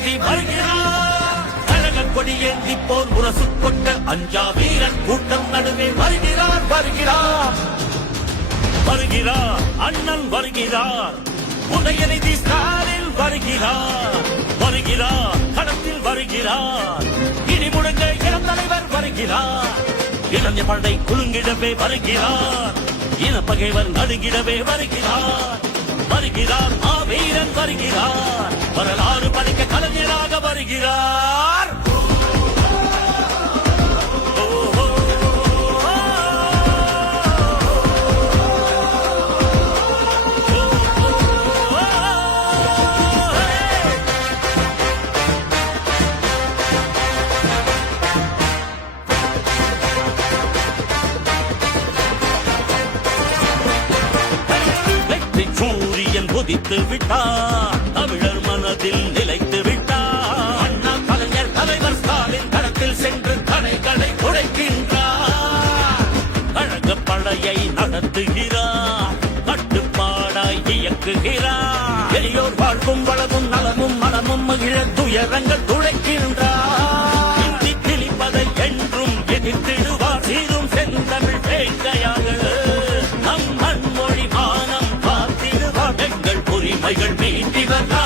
உதயநிதி வருகிறார். கழக கொடியேந்தி போர் முரசு கொண்ட அஞ்சா வீரன் கூட்டம் நடுவே வருகிறார் வருகிறார் வருகிறார். அண்ணன் வருகிறார். உதயநிதி ஸ்டாலின் வருகிறார் வருகிறார். களத்தில் வருகிறார். இடி முழங்க இளம் தலைவர் வருகிறார். இளைஞ படை குலுங்கிடவே வருகிறார். இனப்பகைவர் நடுங்கிடவே வருகிறார் வருகிறார். வீரன் வருகிறார். வரலாறு படைக்க கலைஞராக வருகிறார். உதித்து விட்டார். தமிழர் மனதில் நிலைத்து விட்டார். அண்ணா கலைஞர் தலைவர் ஸ்டாலின் களத்தில் சென்று தடைகளை உடைக்கின்றார். கழக படையை நடத்துகிறார். கட்டுப்பாடாய் இயக்குகிறார். எளியோர் வாழ்வும் வளமும் நலமும் மனமும் மகிழ துயரங்கள் துடைக்கின்றார். இந்தி திணிப்பதை என்றும் எதிர்த்திடுவார். சீரும் செந்தமிழ் வேங்கையாக நம் மண்மொழி மானம் காத்திடுவார். எங்கள் உரிமைகள் மீட்டிவர்.